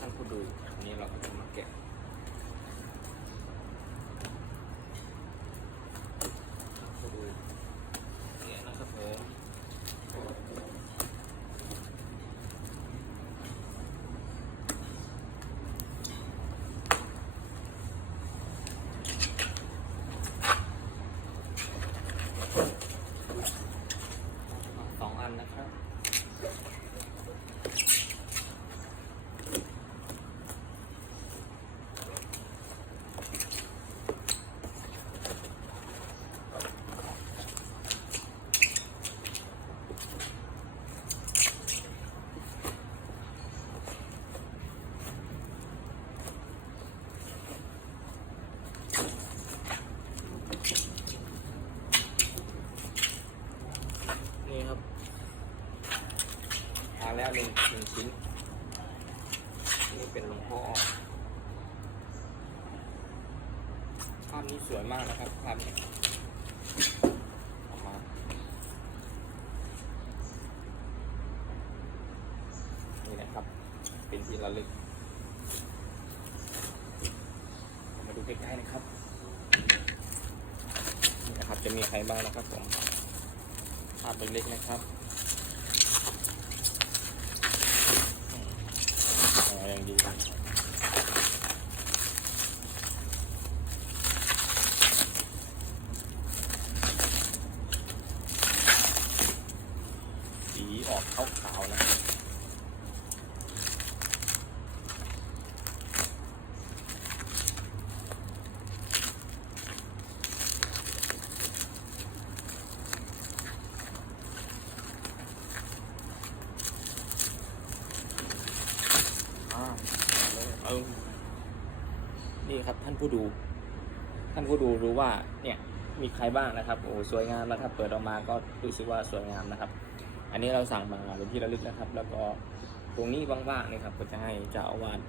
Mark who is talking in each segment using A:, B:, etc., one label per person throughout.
A: ท่านผู้ดูอันนี้เราก็จะมาแกะผู้ดูเนี่ยนะครับผมสองอันนะครับ แล้วหนึ่งหนึ่งชิ้น นี่เป็นหลวงพ่อภาพนี้สวยมากนะครับภาพนี้ออกมานี่นะครับ เป็นที่ระลึกมาดูใกล้ๆนะครับนี่นะครับจะมีใครบ้างนะครับผมภาพเล็กๆนะครับอ๋อยั งดีครับสีออกขาวๆนะครับอ่าเอา นี่ครับท่านผู้ดู ท่านผู้ดูรู้ว่าเนี่ยมีใครบ้างนะครับโอ้สวยงามนะครับ เปิดออกมาก็รู้สึกว่าสวยงามนะครับ อันนี้เราสั่งมาเป็นที่ระลึกนะครับ แล้วก็ตรงนี้ว่างๆนะครับก็จะให้เจ้าอาวาส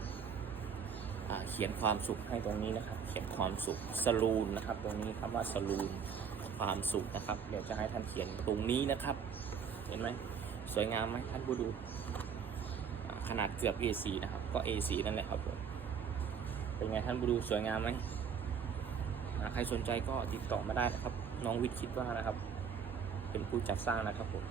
A: เขียนความสุขให้ตรงนี้นะครับ เขียนความสุขสลูนนะครับ ตรงนี้คำว่าสลูนความสุขนะครับ เดี๋ยวจะให้ท่านเขียนตรงนี้นะครับ เห็นไหมสวยงามไหมท่านผู้ดู ขนาดเกือบ A4 นะครับ ก็ A4 นั่นแหละครับผม เป็นไงท่านบูดูสวยงามไหมใครสนใจก็ติดต่อมาได้นะครับ น้องวิทย์คิดว่านะครับ เป็นผู้จัดสร้างนะครับผม